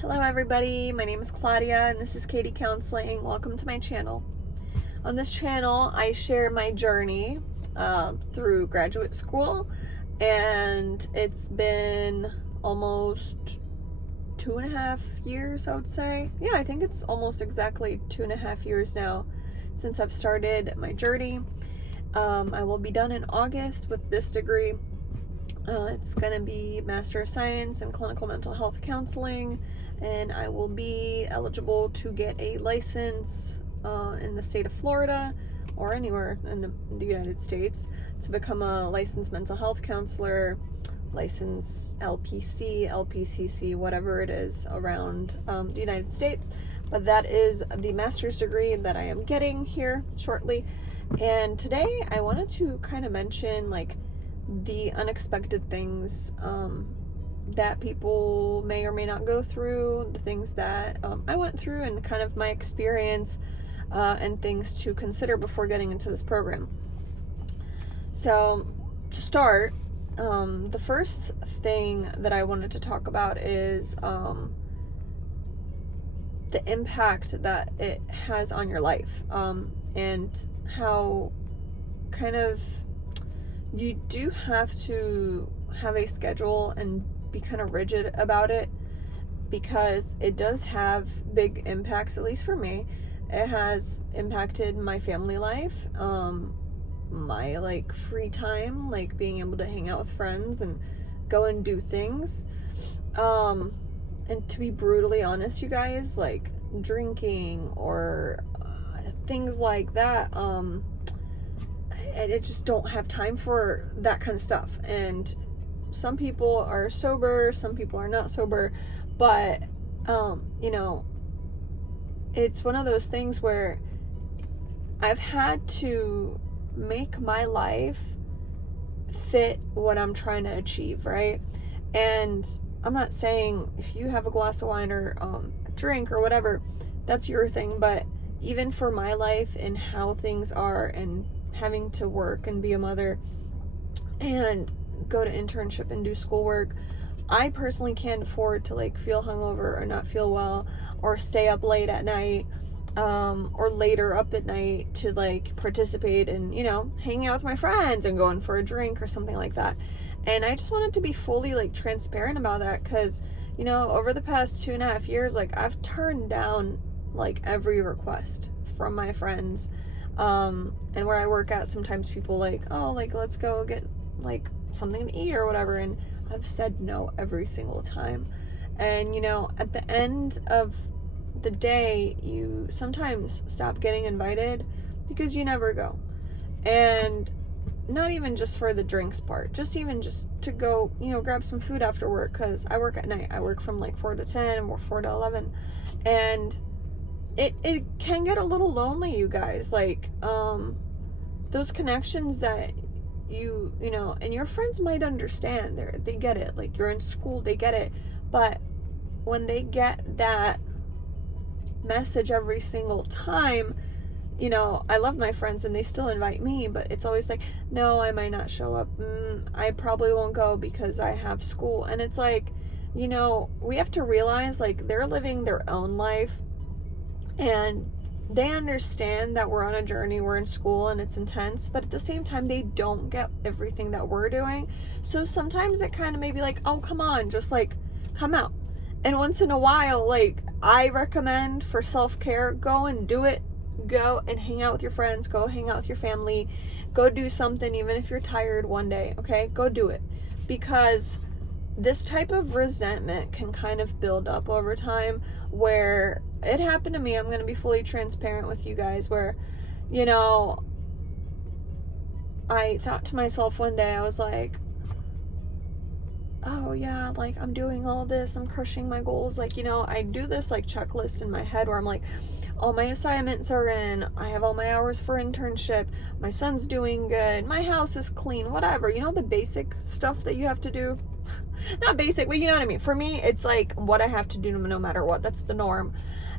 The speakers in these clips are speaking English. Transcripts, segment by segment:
Hello everybody, my name is Claudia and this is Katie Counseling. Welcome to my channel. On this channel I share my journey through graduate school, and it's been almost 2.5 years, I would say. Yeah, I think it's almost exactly 2.5 years now since I've started my journey. I will be done in August with this degree. It's going to be Master of Science in Clinical Mental Health Counseling, and I will be eligible to get a license in the state of Florida or anywhere in the United States to become a licensed mental health counselor, licensed LPC, LPCC, whatever it is around the United States. But that is the master's degree that I am getting here shortly. And today I wanted to kind of mention the unexpected things that people may or may not go through, the things that I went through, and kind of my experience and things to consider before getting into this program. So to start, the first thing that I wanted to talk about is the impact that it has on your life, and how kind of you do have to have a schedule and be kind of rigid about it, because it does have big impacts, at least for me. It has impacted my family life, my free time, being able to hang out with friends and go and do things. And to be brutally honest, you guys, drinking or things like that, I just don't have time for that kind of stuff. And some people are sober, some people are not sober, but it's one of those things where I've had to make my life fit what I'm trying to achieve, right? And I'm not saying if you have a glass of wine or a drink or whatever, that's your thing, but even for my life and how things are, and having to work and be a mother and go to internship and do schoolwork, I personally can't afford to feel hungover or not feel well or stay up late at night, or later up at night to participate in, hanging out with my friends and going for a drink or something like that. And I just wanted to be fully transparent about that, because over the past 2.5 years, I've turned down every request from my friends. And where I work at, sometimes people let's go get something to eat or whatever, and I've said no every single time. And at the end of the day, you sometimes stop getting invited because you never go. And not even just for the drinks part, just to go grab some food after work, because I work at night. I work from 4 to 10 or 4 to 11, and it can get a little lonely, you guys. Those connections that you and your friends might understand, they get it. You're in school, they get it. But when they get that message every single time, I love my friends and they still invite me, but it's always no, I might not show up. I probably won't go because I have school. And it's we have to realize they're living their own life, and they understand that we're on a journey, we're in school, and it's intense, but at the same time, they don't get everything that we're doing. So sometimes it kind of may be oh, come on, just come out. And once in a while, I recommend for self-care, go and do it. Go and hang out with your friends, go hang out with your family, go do something, even if you're tired one day, okay? Go do it. Because this type of resentment can kind of build up over time, where it happened to me. I'm going to be fully transparent with you guys, where, I thought to myself one day, I was oh yeah, I'm doing all this, I'm crushing my goals. I do this checklist in my head where I'm all my assignments are in, I have all my hours for internship, my son's doing good, my house is clean, whatever, the basic stuff that you have to do. Not basic, but you know what I mean. For me, it's what I have to do no matter what. That's the norm.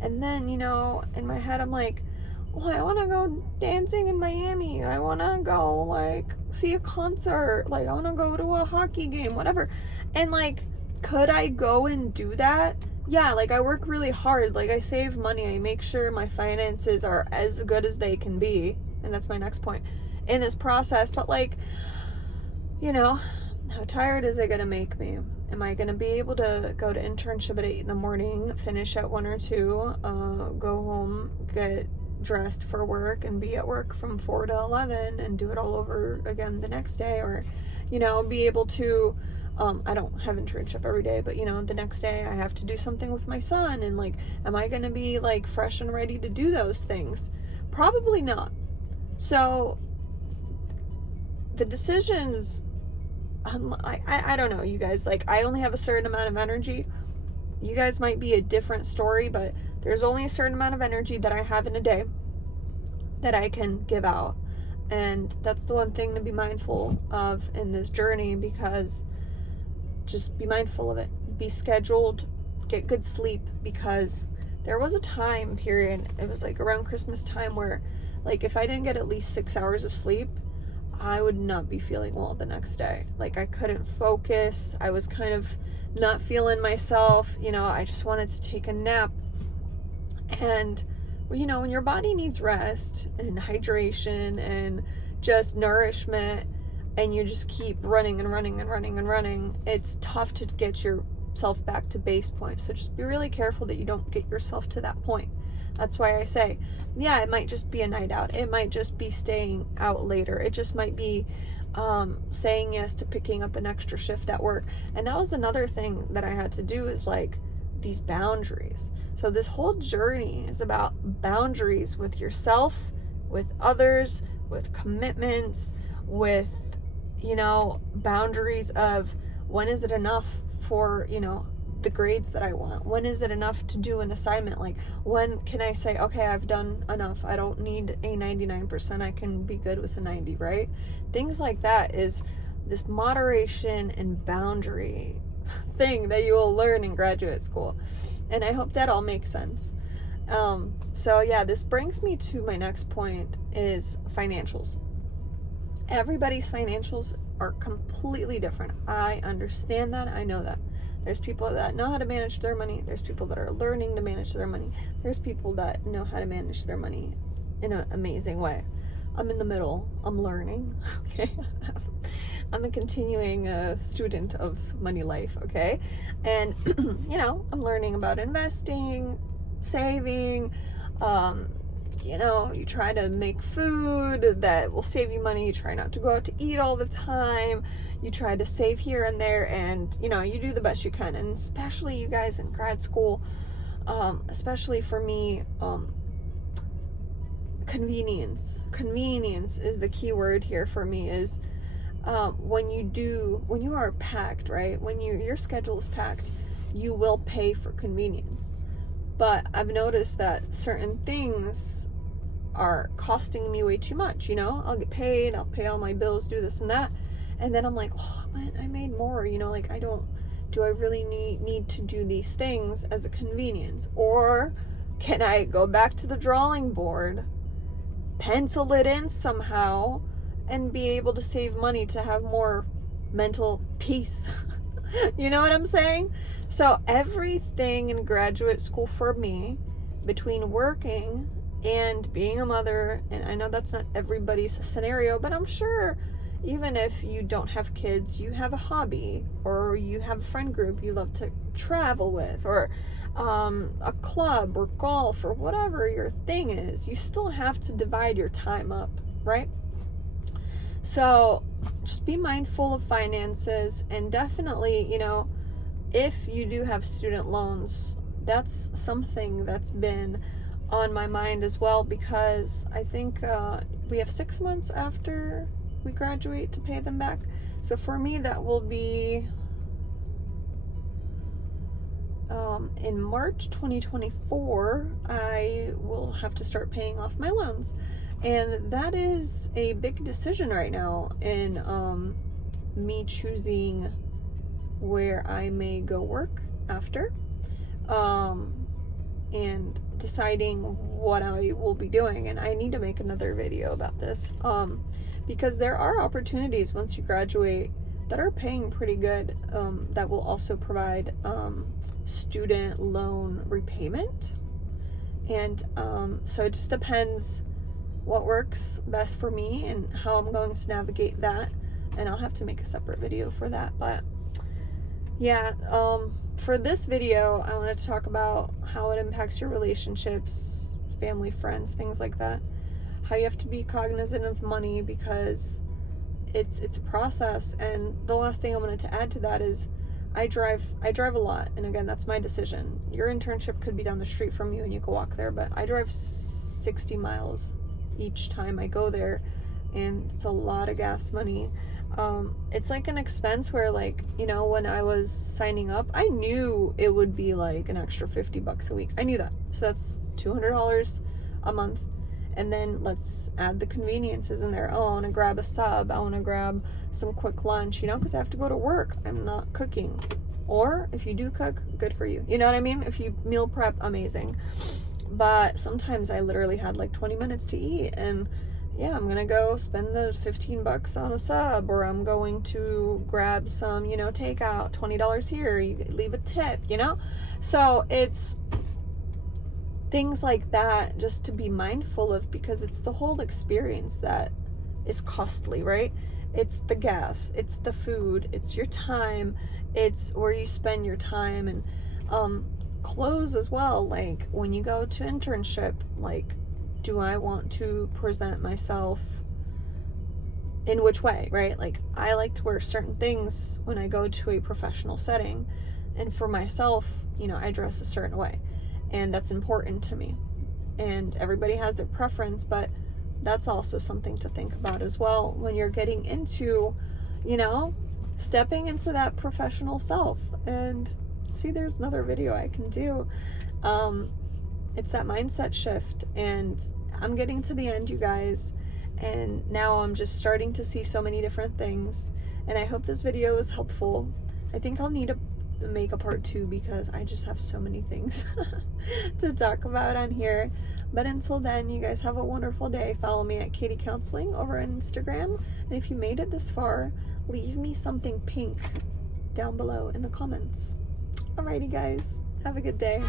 And then, in my head, I'm well, I want to go dancing in Miami. I want to go see a concert. I want to go to a hockey game, whatever. And Could I go and do that? Yeah, like I work really hard. Like I save money. I make sure my finances are as good as they can be. And that's my next point in this process. But like, you know, how tired is it going to make me? Am I going to be able to go to internship at 8 in the morning, finish at 1 or 2, go home, get dressed for work, and be at work from 4 to 11 and do it all over again the next day? Or, you know, be able to, I don't have internship every day, but, you know, the next day I have to do something with my son. And, like, am I going to be, like, fresh and ready to do those things? Probably not. So, the decisions, I don't know, you guys, like, I only have a certain amount of energy. You guys might be a different story, but there's only a certain amount of energy that I have in a day that I can give out. And that's the one thing to be mindful of in this journey, because just be mindful of it. Be scheduled, get good sleep, because there was a time period, it was like around Christmas time, where like if I didn't get at least 6 hours of sleep, I would not be feeling well the next day. Like I couldn't focus. I was kind of not feeling myself. You know, I just wanted to take a nap. And, you know, when your body needs rest and hydration and just nourishment, and you just keep running and running and running and running, it's tough to get yourself back to base point. So just be really careful that you don't get yourself to that point. That's why I say, yeah, it might just be a night out. It might just be staying out later. It just might be saying yes to picking up an extra shift at work. And that was another thing that I had to do, is like these boundaries. So this whole journey is about boundaries with yourself, with others, with commitments, with, you know, boundaries of when is it enough for, you know, the grades that I want? When is it enough to do an assignment? Like, when can I say, okay, I've done enough, I don't need a 99%, I can be good with a 90, right? Things like that is this moderation and boundary thing that you will learn in graduate school. And I hope that all makes sense. So yeah, this brings me to my next point, is financials. Everybody's financials are completely different. I understand that. I know that. There's people that know how to manage their money. There's people that are learning to manage their money. There's people that know how to manage their money in an amazing way. I'm in the middle. I'm learning. Okay. I'm a continuing student of money life. Okay. And, you know, I'm learning about investing, saving. You know, you try to make food that will save you money. You try not to go out to eat all the time. You try to save here and there, and, you know, you do the best you can. And especially you guys in grad school, especially for me, convenience is the key word here for me. Is when you are packed, right? When your schedule is packed, you will pay for convenience. But I've noticed that certain things are costing me way too much. You know, I'll get paid, I'll pay all my bills, do this and that, and then I'm like, oh man, I made more. You know, like, do I really need to do these things as a convenience? Or can I go back to the drawing board, pencil it in somehow, and be able to save money to have more mental peace? You know what I'm saying? So everything in graduate school for me, between working and being a mother, and I know that's not everybody's scenario, but I'm sure even if you don't have kids, you have a hobby, or you have a friend group you love to travel with, or a club or golf, or whatever your thing is, you still have to divide your time up, right? So just be mindful of finances, and definitely, you know, if you do have student loans, that's something that's been on my mind as well, because I think we have 6 months after we graduate to pay them back. So for me, that will be in March 2024, I will have to start paying off my loans. And that is a big decision right now in me choosing where I may go work after, and deciding what I will be doing. And I need to make another video about this, because there are opportunities once you graduate that are paying pretty good, that will also provide student loan repayment. And so it just depends what works best for me and how I'm going to navigate that. And I'll have to make a separate video for that. But yeah, for this video, I wanted to talk about how it impacts your relationships, family, friends, things like that. How you have to be cognizant of money, because it's a process. And the last thing I wanted to add to that is I drive a lot, and again, that's my decision. Your internship could be down the street from you and you can walk there, but I drive 60 miles each time I go there, and it's a lot of gas money. It's like an expense where, like, you know, when I was signing up, I knew it would be like an extra $50 a week. I knew that. So that's $200 a month. And then let's add the conveniences in there. Oh, I want to grab a sub. I want to grab some quick lunch, you know, because I have to go to work. I'm not cooking. Or if you do cook, good for you. You know what I mean? If you meal prep, amazing. But sometimes I literally had like 20 minutes to eat, and yeah, I'm gonna go spend the $15 on a sub, or I'm going to grab some, you know, takeout, $20 here, you leave a tip, you know? So it's things like that just to be mindful of, because it's the whole experience that is costly, right? It's the gas, it's the food, it's your time, it's where you spend your time, and clothes as well. Like when you go to internship, like, do I want to present myself in which way, right? Like, I like to wear certain things when I go to a professional setting, and for myself, you know, I dress a certain way, and that's important to me. And everybody has their preference, but that's also something to think about as well when you're getting into, you know, stepping into that professional self. And see, there's another video I can do. It's that mindset shift, and I'm getting to the end, you guys, and now I'm just starting to see so many different things, and I hope this video was helpful. I think I'll need to make a part 2, because I just have so many things to talk about on here. But until then, you guys have a wonderful day. Follow me at Katie Counseling over on Instagram, and if you made it this far, leave me something pink down below in the comments. Alrighty guys, have a good day.